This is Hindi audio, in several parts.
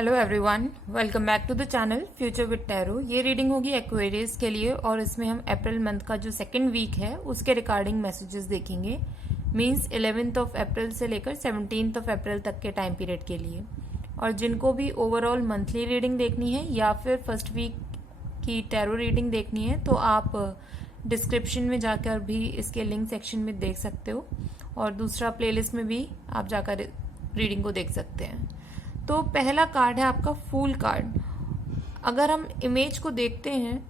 Hello everyone, welcome back to the channel future with tarot. ये रीडिंग होगी एक्वेरियस के लिए और इसमें हम अप्रैल मंथ का जो सेकंड वीक है उसके रिगार्डिंग मैसेजेस देखेंगे। मींस 11th ऑफ अप्रैल से लेकर 17th ऑफ अप्रैल तक के टाइम पीरियड के लिए। और जिनको भी ओवरऑल मंथली रीडिंग देखनी है या फिर फर्स्ट वीक की टैरो रीडिंग देखनी है तो आप डिस्क्रिप्शन में जाकर भी इसके लिंक सेक्शन में देख सकते हो और दूसरा प्लेलिस्ट में भी आप जाकर रीडिंग को देख सकते हैं। तो पहला कार्ड है आपका फूल कार्ड। अगर हम इमेज को देखते हैं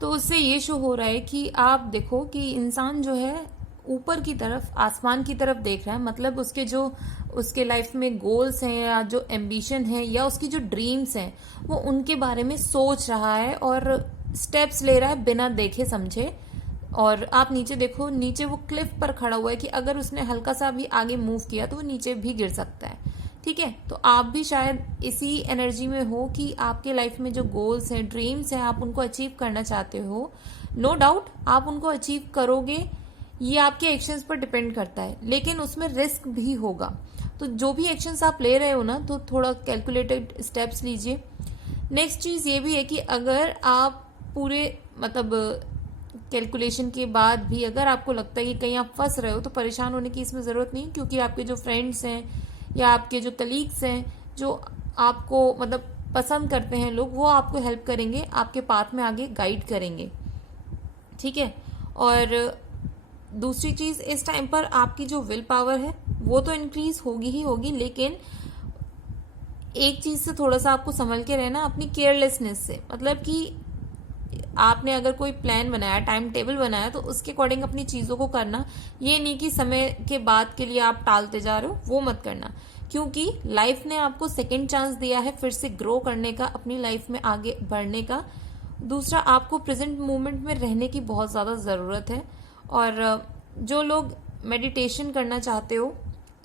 तो उससे ये शो हो रहा है कि आप देखो कि इंसान जो है ऊपर की तरफ, आसमान की तरफ देख रहा है। मतलब उसके लाइफ में गोल्स हैं या जो एम्बिशन है या उसकी जो ड्रीम्स हैं वो उनके बारे में सोच रहा है और स्टेप्स ले रहा है बिना देखे समझे। और आप नीचे देखो, नीचे वो क्लिफ पर खड़ा हुआ है कि अगर उसने हल्का सा भी आगे मूव किया तो वो नीचे भी गिर सकता है। ठीक है, तो आप भी शायद इसी एनर्जी में हो कि आपके लाइफ में जो गोल्स हैं, ड्रीम्स हैं, आप उनको अचीव करना चाहते हो। नो डाउट आप उनको अचीव करोगे, ये आपके एक्शंस पर डिपेंड करता है, लेकिन उसमें रिस्क भी होगा। तो जो भी एक्शंस आप ले रहे हो ना, तो थोड़ा कैलकुलेटेड स्टेप्स लीजिए। नेक्स्ट चीज ये भी है कि अगर आप पूरे कैलकुलेशन के बाद भी अगर आपको लगता है कि कहीं आप फंस रहे हो तो परेशान होने की इसमें ज़रूरत नहीं, क्योंकि आपके जो फ्रेंड्स हैं या आपके जो कलीग्स हैं जो आपको पसंद करते हैं लोग, वो आपको हेल्प करेंगे, आपके पाथ में आगे गाइड करेंगे। ठीक है, और दूसरी चीज़, इस टाइम पर आपकी जो विल पावर है वो तो इंक्रीज होगी ही होगी, लेकिन एक चीज़ से थोड़ा सा आपको संभल के रहना, अपनी केयरलेसनेस से। मतलब कि आपने अगर कोई प्लान बनाया, टाइम टेबल बनाया, तो उसके अकॉर्डिंग अपनी चीज़ों को करना। ये नहीं कि समय के बाद के लिए आप टालते जा रहे हो, वो मत करना, क्योंकि लाइफ ने आपको सेकंड चांस दिया है फिर से ग्रो करने का, अपनी लाइफ में आगे बढ़ने का। दूसरा, आपको प्रेजेंट मोमेंट में रहने की बहुत ज़्यादा ज़रूरत है। और जो लोग मेडिटेशन करना चाहते हो,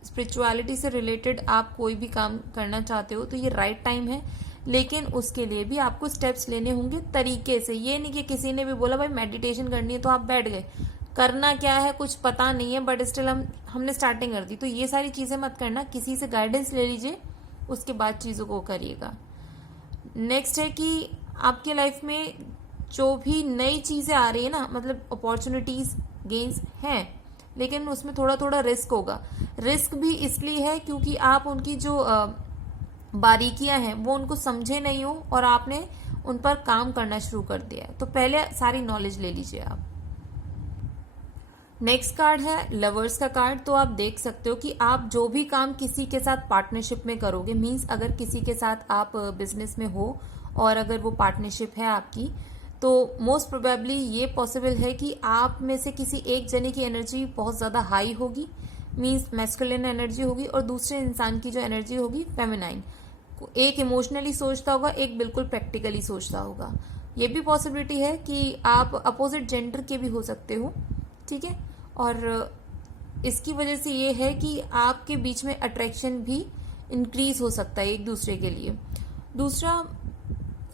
स्पिरिचुअलिटी से रिलेटेड आप कोई भी काम करना चाहते हो, तो ये राइट टाइम है। लेकिन उसके लिए भी आपको स्टेप्स लेने होंगे तरीके से। ये नहीं कि किसी ने भी बोला भाई मेडिटेशन करनी है तो आप बैठ गए, करना क्या है कुछ पता नहीं है, बट स्टिल हमने स्टार्टिंग कर दी। तो ये सारी चीजें मत करना, किसी से गाइडेंस ले लीजिए, उसके बाद चीजों को करिएगा। नेक्स्ट है कि आपके लाइफ में जो भी नई चीजें आ रही है ना, अपॉर्चुनिटीज गेन्स हैं, लेकिन उसमें थोड़ा थोड़ा रिस्क होगा। रिस्क भी इसलिए है क्योंकि आप उनकी जो बारीकियां हैं वो उनको समझे नहीं हो और आपने उन पर काम करना शुरू कर दिया है। तो पहले सारी नॉलेज ले लीजिए आप। नेक्स्ट कार्ड है लवर्स का कार्ड। तो आप देख सकते हो कि आप जो भी काम किसी के साथ पार्टनरशिप में करोगे, मीन्स अगर किसी के साथ आप बिजनेस में हो और अगर वो पार्टनरशिप है आपकी, तो मोस्ट प्रोबेबली ये पॉसिबल है कि आप में से किसी एक जने की एनर्जी बहुत ज्यादा हाई होगी, मीन्स मैस्कुलिन एनर्जी होगी, और दूसरे इंसान की जो एनर्जी होगी फेमिनाइन। एक इमोशनली सोचता होगा, एक बिल्कुल प्रैक्टिकली सोचता होगा। ये भी पॉसिबिलिटी है कि आप अपोजिट जेंडर के भी हो सकते हो। ठीक है, और इसकी वजह से ये है कि आपके बीच में अट्रैक्शन भी इंक्रीज हो सकता है एक दूसरे के लिए। दूसरा,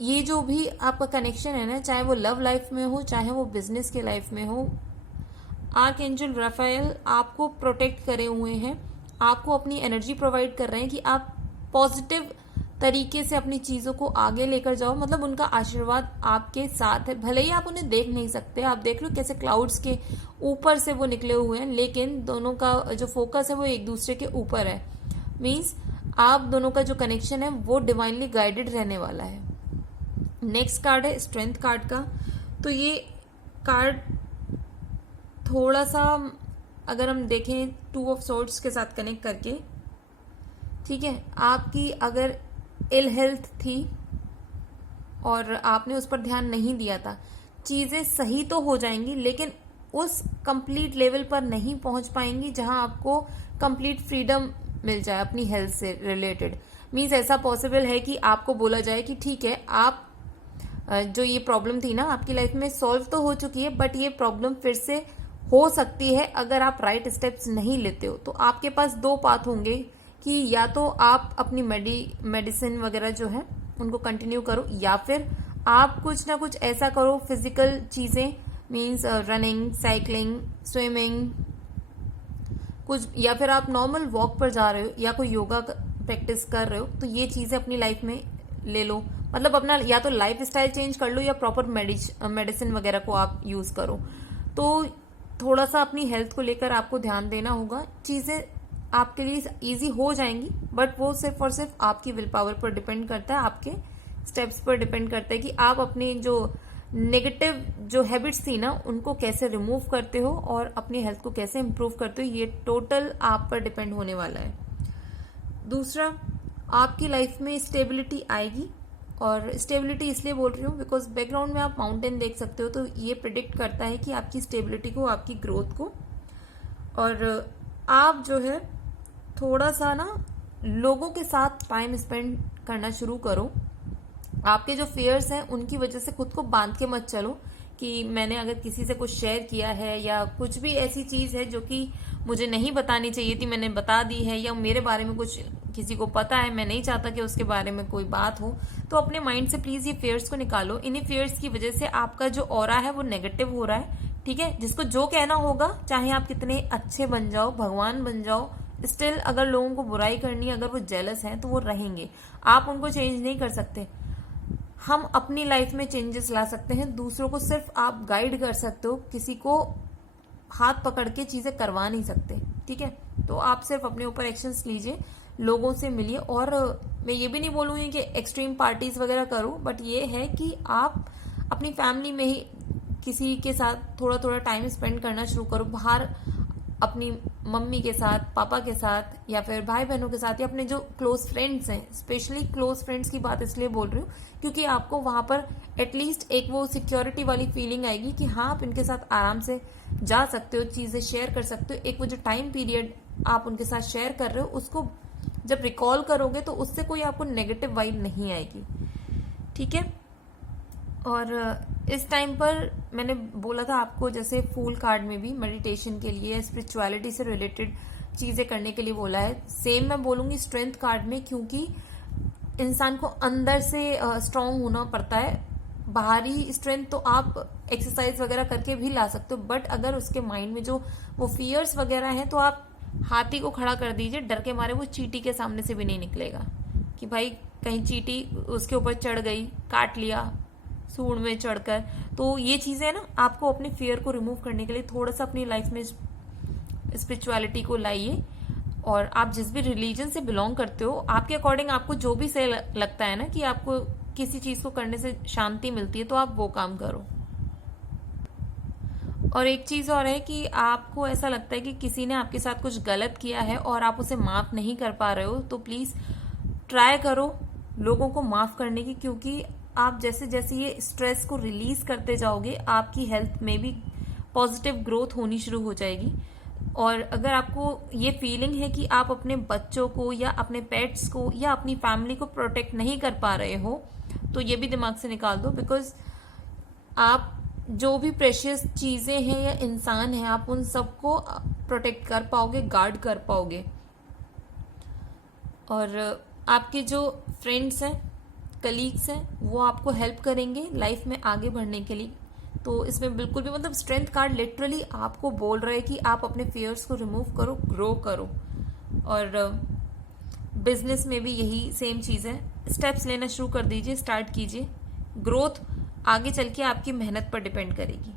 ये जो भी आपका कनेक्शन है ना, चाहे वो लव लाइफ में हो चाहे वो बिजनेस के लाइफ में हो, आर्क एंजल राफेल आपको प्रोटेक्ट करे हुए हैं, आपको अपनी एनर्जी प्रोवाइड कर रहे हैं कि आप पॉजिटिव तरीके से अपनी चीजों को आगे लेकर जाओ। उनका आशीर्वाद आपके साथ है, भले ही आप उन्हें देख नहीं सकते। आप देख लो कैसे क्लाउड्स के ऊपर से वो निकले हुए हैं, लेकिन दोनों का जो फोकस है वो एक दूसरे के ऊपर है। मीन्स आप दोनों का जो कनेक्शन है वो डिवाइनली गाइडेड रहने वाला है। नेक्स्ट कार्ड है स्ट्रेंथ कार्ड का। तो ये कार्ड थोड़ा सा, अगर हम देखें टू ऑफ सोर्ड्स के साथ कनेक्ट करके, ठीक है, आपकी अगर इल हेल्थ थी और आपने उस पर ध्यान नहीं दिया था, चीजें सही तो हो जाएंगी लेकिन उस कंप्लीट लेवल पर नहीं पहुंच पाएंगी जहां आपको कंप्लीट फ्रीडम मिल जाए अपनी हेल्थ से रिलेटेड। मीन्स ऐसा पॉसिबल है कि आपको बोला जाए कि ठीक है, आप जो ये प्रॉब्लम थी ना आपकी लाइफ में सॉल्व तो हो चुकी है, बट ये प्रॉब्लम फिर से हो सकती है अगर आप राइट स्टेप्स नहीं लेते हो। तो आपके पास दो पाथ होंगे कि या तो आप अपनी मेडिसिन वगैरह जो है उनको कंटिन्यू करो, या फिर आप कुछ ना कुछ ऐसा करो फिजिकल चीजें, मीन्स रनिंग, साइकिलिंग, स्विमिंग कुछ, या फिर आप नॉर्मल वॉक पर जा रहे हो या कोई योगा प्रैक्टिस कर रहे हो तो ये चीजें अपनी लाइफ में ले लो। मतलब अपना या तो लाइफ स्टाइल चेंज कर लो या प्रॉपर मेडिसिन वगैरह को आप यूज करो। तो थोड़ा सा अपनी हेल्थ को लेकर आपको ध्यान देना होगा। चीजें आपके लिए इजी हो जाएंगी, बट वो सिर्फ और सिर्फ आपकी विल पावर पर डिपेंड करता है, आपके स्टेप्स पर डिपेंड करता है कि आप अपनी जो नेगेटिव जो हैबिट्स थी ना उनको कैसे रिमूव करते हो और अपनी हेल्थ को कैसे इंप्रूव करते हो। ये टोटल आप पर डिपेंड होने वाला है। दूसरा, आपकी लाइफ में स्टेबिलिटी आएगी, और स्टेबिलिटी इसलिए बोल रही हूँ बिकॉज बैकग्राउंड में आप माउंटेन देख सकते हो, तो ये प्रिडिक्ट करता है कि आपकी स्टेबिलिटी को, आपकी ग्रोथ को। और आप जो है थोड़ा सा ना लोगों के साथ टाइम स्पेंड करना शुरू करो। आपके जो फियर्स हैं उनकी वजह से खुद को बांध के मत चलो कि मैंने अगर किसी से कुछ शेयर किया है या कुछ भी ऐसी चीज है जो कि मुझे नहीं बतानी चाहिए थी मैंने बता दी है, या मेरे बारे में कुछ किसी को पता है, मैं नहीं चाहता कि उसके बारे में कोई बात हो, तो अपने माइंड से प्लीज ये फियर्स को निकालो। इन्हीं फियर्स की वजह से आपका जो ऑरा है वो नेगेटिव हो रहा है। ठीक है, जिसको जो कहना होगा, चाहे आप कितने अच्छे बन जाओ, भगवान बन जाओ, स्टिल अगर लोगों को बुराई करनी है, अगर वो जेलस हैं तो वो रहेंगे, आप उनको चेंज नहीं कर सकते। हम अपनी लाइफ में चेंजेस ला सकते हैं, दूसरों को सिर्फ आप गाइड कर सकते हो, किसी को हाथ पकड़ के चीजें करवा नहीं सकते। ठीक है, तो आप सिर्फ अपने ऊपर एक्शंस लीजिए, लोगों से मिलिए। और मैं ये भी नहीं बोलूंगी कि एक्सट्रीम पार्टीज वगैरह करो, बट ये है कि आप अपनी फैमिली में ही किसी के साथ थोड़ा थोड़ा टाइम स्पेंड करना शुरू करो। बाहर अपनी मम्मी के साथ, पापा के साथ, या फिर भाई बहनों के साथ, या अपने जो क्लोज फ्रेंड्स हैं, स्पेशली क्लोज फ्रेंड्स की बात इसलिए बोल रही हूँ क्योंकि आपको वहां पर एटलीस्ट एक वो सिक्योरिटी वाली फीलिंग आएगी कि हाँ आप इनके साथ आराम से जा सकते हो, चीजें शेयर कर सकते हो। एक वो जो टाइम पीरियड आप उनके साथ शेयर कर रहे हो, उसको जब रिकॉल करोगे तो उससे कोई आपको नेगेटिव वाइब नहीं आएगी। ठीक है, और इस टाइम पर मैंने बोला था आपको, जैसे फूल कार्ड में भी मेडिटेशन के लिए, स्पिरिचुअलिटी से रिलेटेड चीजें करने के लिए बोला है। सेम मैं बोलूंगी स्ट्रेंथ कार्ड में, क्योंकि इंसान को अंदर से स्ट्रांग होना पड़ता है। बाहरी स्ट्रेंथ तो आप एक्सरसाइज वगैरह करके भी ला सकते हो, बट अगर उसके माइंड में जो वो फियर्स वगैरह हैं, तो आप हाथी को खड़ा कर दीजिए, डर के मारे वो चींटी के सामने से भी नहीं निकलेगा कि भाई कहीं चींटी उसके ऊपर चढ़ गई, काट लिया सूंड में चढ़कर। तो ये चीजें ना आपको अपने फियर को रिमूव करने के लिए थोड़ा सा अपनी लाइफ में स्पिरिचुअलिटी को लाइए। और आप जिस भी रिलीजन से बिलोंग करते हो, आपके अकॉर्डिंग आपको जो भी सही लगता है ना कि आपको किसी चीज को करने से शांति मिलती है, तो आप वो काम करो। और एक चीज और है कि आपको ऐसा लगता है कि किसी ने आपके साथ कुछ गलत किया है और आप उसे माफ नहीं कर पा रहे हो, तो प्लीज ट्राई करो लोगों को माफ करने की, क्योंकि आप जैसे जैसे ये स्ट्रेस को रिलीज करते जाओगे, आपकी हेल्थ में भी पॉजिटिव ग्रोथ होनी शुरू हो जाएगी। और अगर आपको ये फीलिंग है कि आप अपने बच्चों को या अपने पेट्स को या अपनी फैमिली को प्रोटेक्ट नहीं कर पा रहे हो, तो ये भी दिमाग से निकाल दो, बिकॉज आप जो भी प्रेशियस चीजें हैं या इंसान हैं, आप उन सबको प्रोटेक्ट कर पाओगे, गार्ड कर पाओगे। और आपके जो फ्रेंड्स हैं, कलीग्स हैं, वो आपको हेल्प करेंगे लाइफ में आगे बढ़ने के लिए। तो इसमें बिल्कुल भी, मतलब स्ट्रेंथ कार्ड लिटरली आपको बोल रहा है कि आप अपने फियर्स को रिमूव करो, ग्रो करो। और बिजनेस में भी यही सेम चीज है, स्टेप्स लेना शुरू कर दीजिए, स्टार्ट कीजिए। ग्रोथ आगे चल के आपकी मेहनत पर डिपेंड करेगी।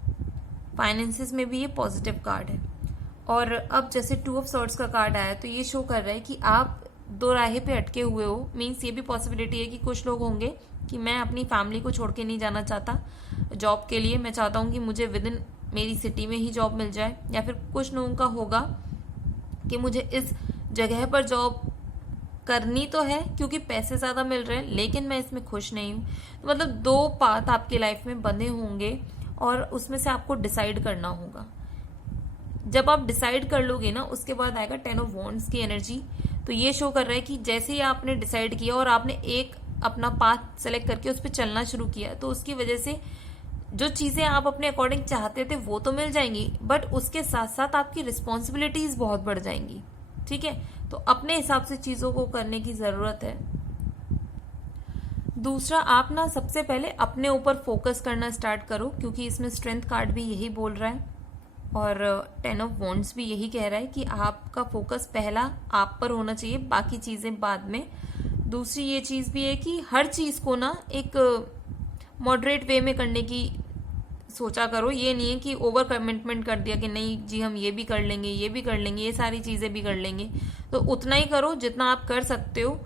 फाइनेंसिस में भी ये पॉजिटिव कार्ड है। और अब जैसे 2 ऑफ सॉर्ड्स का कार्ड आया, तो ये शो कर रहा है कि आप दो राहे पे अटके हुए हो। मीन्स ये भी पॉसिबिलिटी है कि कुछ लोग होंगे कि मैं अपनी फैमिली को छोड़ के नहीं जाना चाहता जॉब के लिए, मैं चाहता हूँ कि मुझे विद इन मेरी सिटी में ही जॉब मिल जाए। या फिर कुछ लोगों का होगा कि मुझे इस जगह पर जॉब करनी तो है क्योंकि पैसे ज्यादा मिल रहे हैं, लेकिन मैं इसमें खुश नहीं हूँ। तो मतलब 2 पाथ आपकी लाइफ में बने होंगे और उसमें से आपको डिसाइड करना होगा। जब आप डिसाइड कर लोगे ना, उसके बाद आएगा 10 ऑफ वॉन्ड्स की एनर्जी। तो ये शो कर रहा है कि जैसे ही आपने डिसाइड किया और आपने एक अपना पाथ सेलेक्ट करके उस पर चलना शुरू किया, तो उसकी वजह से जो चीजें आप अपने अकॉर्डिंग चाहते थे वो तो मिल जाएंगी, बट उसके साथ साथ आपकी रिस्पॉन्सिबिलिटीज बहुत बढ़ जाएंगी। ठीक है, तो अपने हिसाब से चीजों को करने की जरूरत है। दूसरा, आप ना सबसे पहले अपने ऊपर फोकस करना स्टार्ट करो, क्योंकि इसमें स्ट्रेंथ कार्ड भी यही बोल रहा है। और 10 ऑफ वॉन्ड्स भी यही कह रहा है कि आपका फोकस पहला आप पर होना चाहिए, बाकी चीजें बाद में। दूसरी ये चीज भी है कि हर चीज को ना एक मॉडरेट वे में करने की सोचा करो। ये नहीं है कि ओवर कमिटमेंट कर दिया कि नहीं जी हम ये भी कर लेंगे, ये भी कर लेंगे, ये सारी चीजें भी कर लेंगे। तो उतना ही करो जितना आप कर सकते हो,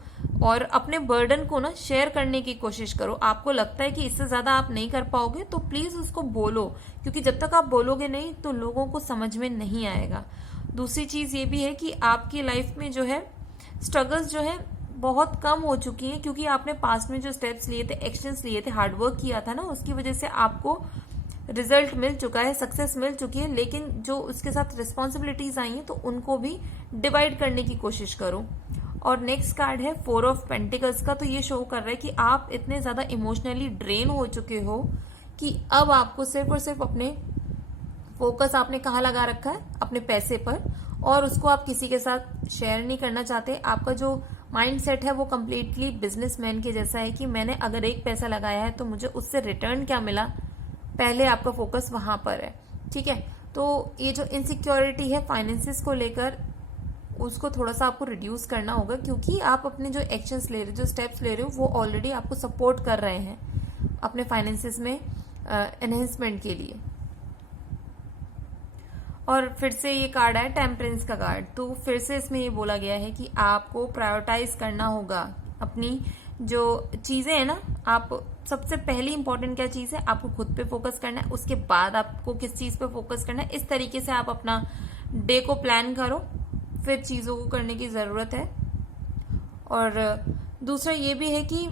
और अपने बर्डन को ना शेयर करने की कोशिश करो। आपको लगता है कि इससे ज्यादा आप नहीं कर पाओगे तो प्लीज उसको बोलो, क्योंकि जब तक आप बोलोगे नहीं तो लोगों को समझ में नहीं आएगा। दूसरी चीज ये भी है कि आपकी लाइफ में जो है स्ट्रगल्स जो है बहुत कम हो चुकी हैं, क्योंकि आपने पास्ट में जो स्टेप्स लिए थे, एक्शंस लिए थे, हार्डवर्क किया था ना, उसकी वजह से आपको रिजल्ट मिल चुका है, सक्सेस मिल चुकी है। लेकिन जो उसके साथ रिस्पॉन्सिबिलिटीज आई हैं तो उनको भी डिवाइड करने की कोशिश करो। और नेक्स्ट कार्ड है 4 ऑफ पेंटिकल्स का। तो ये शो कर रहा है कि आप इतने ज्यादा इमोशनली ड्रेन हो चुके हो कि अब आपको सिर्फ और सिर्फ अपने फोकस आपने कहाँ लगा रखा है, अपने पैसे पर, और उसको आप किसी के साथ शेयर नहीं करना चाहते। आपका जो माइंड सेट है वो कम्प्लीटली बिजनेसमैन के जैसा है कि मैंने अगर एक पैसा लगाया है तो मुझे उससे रिटर्न क्या मिला, पहले आपका फोकस वहां पर है। ठीक है, तो ये जो इनसिक्योरिटी है फाइनेंसिस को लेकर, उसको थोड़ा सा आपको रिड्यूस करना होगा, क्योंकि आप अपने जो एक्शंस ले रहे हो, जो स्टेप्स ले रहे हो, वो ऑलरेडी आपको सपोर्ट कर रहे हैं अपने फाइनेंसिस में एनहेंसमेंट के लिए। और फिर से ये कार्ड है टेम्परेंस का कार्ड। तो फिर से इसमें ये बोला गया है कि आपको प्रायोरिटाइज करना होगा अपनी जो चीजें है ना। आप सबसे पहली इंपॉर्टेंट क्या चीज है, आपको खुद पे फोकस करना है, उसके बाद आपको किस चीज पे फोकस करना है। इस तरीके से आप अपना डे को प्लान करो, फिर चीजों को करने की जरूरत है। और दूसरा ये भी है कि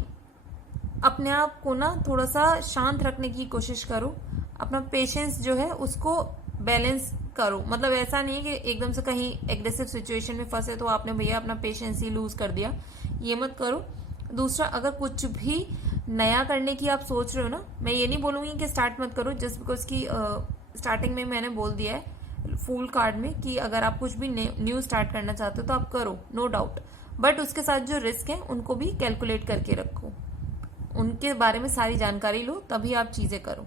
अपने आप को ना थोड़ा सा शांत रखने की कोशिश करो, अपना पेशेंस जो है उसको बैलेंस करो। मतलब ऐसा नहीं है कि एकदम से कहीं एग्रेसिव सिचुएशन में फंसे तो आपने भैया अपना पेशेंस ही लूज कर दिया, ये मत करो। दूसरा, अगर कुछ भी नया करने की आप सोच रहे हो ना, मैं ये नहीं बोलूंगी कि स्टार्ट मत करो, जस्ट बिकॉज की स्टार्टिंग में मैंने बोल दिया है फूल कार्ड में कि अगर आप कुछ भी न्यू स्टार्ट करना चाहते हो तो आप करो, नो डाउट, बट उसके साथ जो रिस्क है उनको भी कैलकुलेट करके रखो, उनके बारे में सारी जानकारी लो, तभी आप चीजें करो।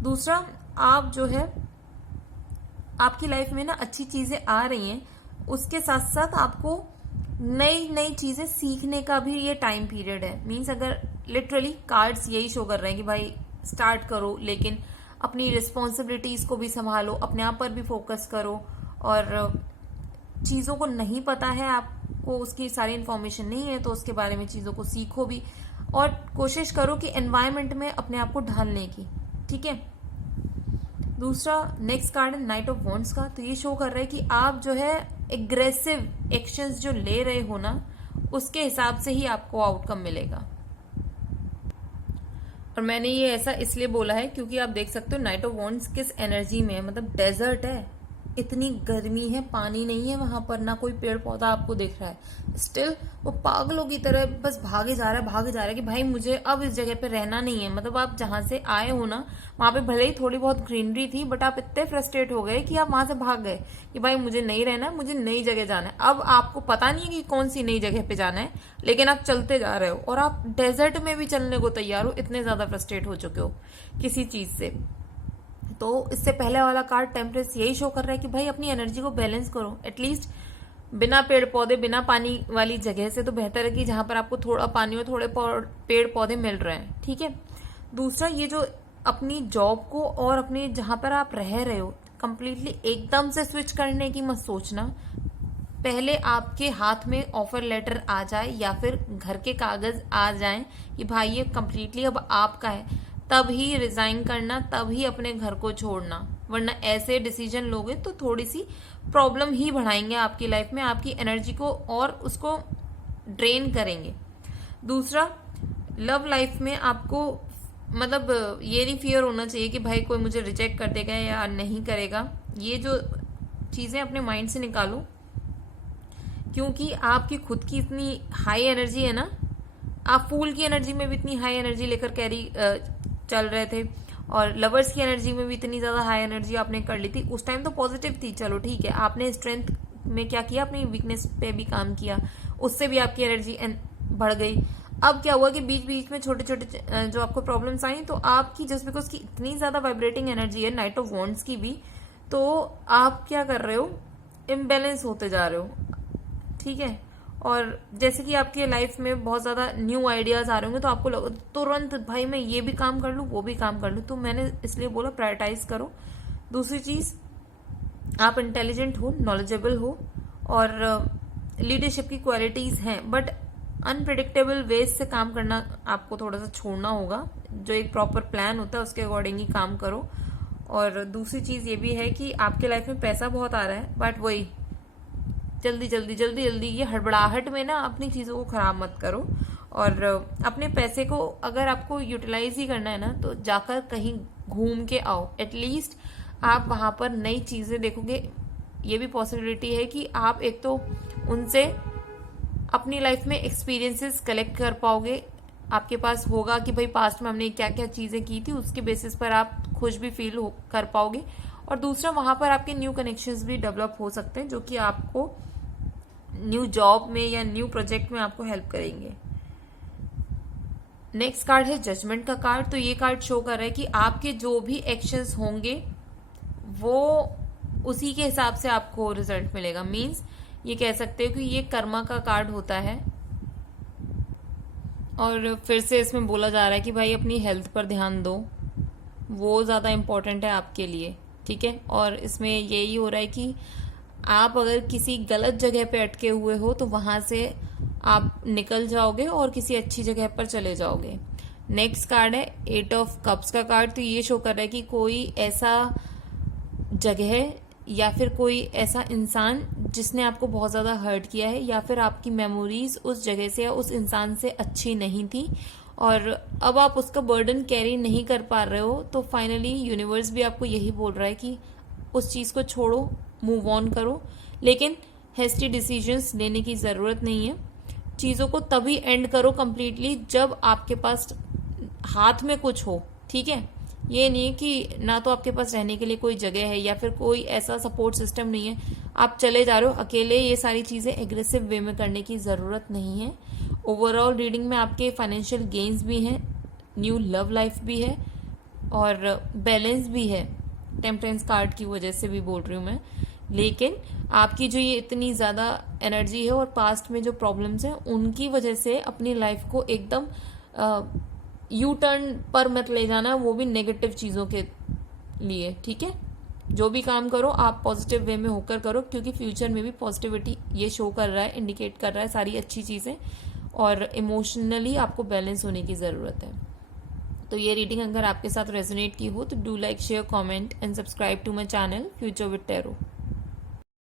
दूसरा, आप जो है आपकी लाइफ में ना अच्छी चीजें आ रही हैं, उसके साथ साथ आपको नई नई चीजें सीखने का भी ये टाइम पीरियड है। मीन्स अगर लिटरली कार्ड्स यही शो कर रहे हैं कि भाई स्टार्ट करो, लेकिन अपनी रिस्पॉन्सिबिलिटीज को भी संभालो, अपने आप पर भी फोकस करो, और चीजों को नहीं पता है आपको, उसकी सारी इन्फॉर्मेशन नहीं है तो उसके बारे में चीजों को सीखो भी, और कोशिश करो कि एनवायरमेंट में अपने आप को ढालने की। ठीक है। दूसरा नेक्स्ट कार्ड है नाइट ऑफ वॉन्ड्स का। तो ये शो कर रहा है कि आप जो है एग्रेसिव एक्शंस जो ले रहे हो ना, उसके हिसाब से ही आपको आउटकम मिलेगा। और मैंने ये ऐसा इसलिए बोला है क्योंकि आप देख सकते हो नाइट ऑफ वॉन्ड्स किस एनर्जी में है। मतलब डेजर्ट है, इतनी गर्मी है, पानी नहीं है वहां पर, ना कोई पेड़ पौधा आपको दिख रहा है, स्टिल वो पागलों की तरह बस भागे जा रहा है कि भाई मुझे अब इस जगह पे रहना नहीं है। मतलब आप जहां से आए हो ना, वहां पे भले ही थोड़ी बहुत ग्रीनरी थी, बट आप इतने फ्रस्ट्रेट हो गए कि आप वहां से भाग गए कि भाई मुझे नहीं रहना, मुझे नई जगह जाना है। अब आपको पता नहीं है कि कौन सी नई जगह पे जाना है, लेकिन आप चलते जा रहे हो, और आप डेजर्ट में भी चलने को तैयार हो, इतने ज्यादा फ्रस्ट्रेट हो चुके हो किसी चीज से। तो इससे पहले वाला कार्ड टेम्परेंस यही शो कर रहा है कि भाई अपनी एनर्जी को बैलेंस करो। एटलीस्ट बिना पेड़ पौधे, बिना पानी वाली जगह से तो बेहतर है कि जहां पर आपको थोड़ा पानी और थोड़े पेड़ पौधे मिल रहे हैं। ठीक है। दूसरा, ये जो अपनी जॉब को और अपने जहां पर आप रह रहे हो कंप्लीटली एकदम से स्विच करने की मत सोचना। पहले आपके हाथ में ऑफर लेटर आ जाए या फिर घर के कागज आ जाएं कि भाई ये कंप्लीटली अब आपका है, तब ही रिजाइन करना, तब ही अपने घर को छोड़ना। वरना ऐसे डिसीजन लोगे तो थोड़ी सी प्रॉब्लम ही बढ़ाएंगे आपकी लाइफ में, आपकी एनर्जी को और उसको ड्रेन करेंगे। दूसरा, लव लाइफ में आपको मतलब ये नहीं फियर होना चाहिए कि भाई कोई मुझे रिजेक्ट कर देगा या नहीं करेगा। ये जो चीजें अपने माइंड से निकालो, क्योंकि आपकी खुद की इतनी हाई एनर्जी है ना, आप फूल की एनर्जी में भी इतनी हाई एनर्जी लेकर कैरी चल रहे थे, और लवर्स की एनर्जी में भी इतनी ज्यादा हाई एनर्जी आपने कर ली थी। उस टाइम तो पॉजिटिव थी, चलो ठीक है, आपने स्ट्रेंथ में क्या किया, अपनी वीकनेस पे भी काम किया, उससे भी आपकी एनर्जी बढ़ गई। अब क्या हुआ कि बीच बीच में छोटे छोटे जो आपको प्रॉब्लम्स आई, तो आपकी जस्ट बिकॉज की इतनी ज्यादा वाइब्रेटिंग एनर्जी है नाइट ऑफ वॉन्ड्स की भी, तो आप क्या कर रहे हो, इम्बैलेंस होते जा रहे हो, ठीक है। और जैसे कि आपके लाइफ में बहुत ज्यादा न्यू आइडियाज आ रहे होंगे तो आपको तुरंत भाई मैं ये भी काम कर लूँ वो भी काम कर लूँ, तो मैंने इसलिए बोला प्रायोरिटाइज करो। दूसरी चीज, आप इंटेलिजेंट हो, नॉलेजेबल हो और लीडरशिप की क्वालिटीज हैं, बट अनप्रिडिक्टेबल वेज से काम करना आपको थोड़ा सा छोड़ना होगा। जो एक प्रॉपर प्लान होता है उसके अकॉर्डिंग ही काम करो। और दूसरी चीज ये भी है कि आपके लाइफ में पैसा बहुत आ रहा है, बट वही जल्दी जल्दी जल्दी जल्दी ये हड़बड़ाहट में ना अपनी चीजों को खराब मत करो। और अपने पैसे को अगर आपको यूटिलाइज ही करना है ना तो जाकर कहीं घूम के आओ, एटलीस्ट आप वहां पर नई चीजें देखोगे। ये भी पॉसिबिलिटी है कि आप एक तो उनसे अपनी लाइफ में एक्सपीरियंसेस कलेक्ट कर पाओगे, आपके पास होगा कि भाई पास्ट में हमने क्या क्या चीजें की थी, उसके बेसिस पर आप खुश भी फील कर पाओगे। और दूसरा, वहां पर आपके न्यू कनेक्शंस भी डेवलप हो सकते हैं जो कि आपको न्यू जॉब में या न्यू प्रोजेक्ट में आपको हेल्प करेंगे। नेक्स्ट कार्ड है जजमेंट का कार्ड। तो ये कार्ड शो कर रहा है कि आपके जो भी एक्शंस होंगे वो उसी के हिसाब से आपको रिजल्ट मिलेगा। मीन्स ये कह सकते हो कि ये कर्मा का कार्ड होता है। और फिर से इसमें बोला जा रहा है कि भाई अपनी हेल्थ पर ध्यान दो, वो ज्यादा इंपॉर्टेंट है आपके लिए, ठीक है। और इसमें यही हो रहा है कि आप अगर किसी गलत जगह पे अटके हुए हो तो वहां से आप निकल जाओगे और किसी अच्छी जगह पर चले जाओगे। नेक्स्ट कार्ड है 8 ऑफ कप्स का कार्ड। तो ये शो कर रहा है कि कोई ऐसा जगह या फिर कोई ऐसा इंसान जिसने आपको बहुत ज्यादा हर्ट किया है, या फिर आपकी मेमोरीज उस जगह से या उस इंसान से अच्छी नहीं थी और अब आप उसका बर्डन कैरी नहीं कर पा रहे हो, तो फाइनली यूनिवर्स भी आपको यही बोल रहा है कि उस चीज को छोड़ो, मूव ऑन करो। लेकिन हेस्टी डिसीजंस लेने की जरूरत नहीं है। चीजों को तभी एंड करो कंप्लीटली जब आपके पास हाथ में कुछ हो, ठीक है। ये नहीं है कि ना तो आपके पास रहने के लिए कोई जगह है या फिर कोई ऐसा सपोर्ट सिस्टम नहीं है, आप चले जा रहे हो अकेले। ये सारी चीजें एग्रेसिव वे में करने की जरूरत नहीं है। ओवरऑल रीडिंग में आपके फाइनेंशियल गेन्स भी हैं, न्यू लव लाइफ भी है और बैलेंस भी है। टेम्परेंस कार्ड की वजह से भी बोल रही हूँ मैं। लेकिन आपकी जो ये इतनी ज्यादा एनर्जी है और पास्ट में जो प्रॉब्लम्स हैं उनकी वजह से अपनी लाइफ को एकदम यू टर्न पर मत ले जाना, वो भी नेगेटिव चीजों के लिए, ठीक है। जो भी काम करो आप पॉजिटिव वे में होकर करो, क्योंकि फ्यूचर में भी पॉजिटिविटी ये शो कर रहा है, इंडिकेट कर रहा है सारी अच्छी चीजें। और इमोशनली आपको बैलेंस होने की जरूरत है। तो ये रीडिंग अगर आपके साथ रेजोनेट की हो तो do like, share, comment and subscribe to my channel future with tarot.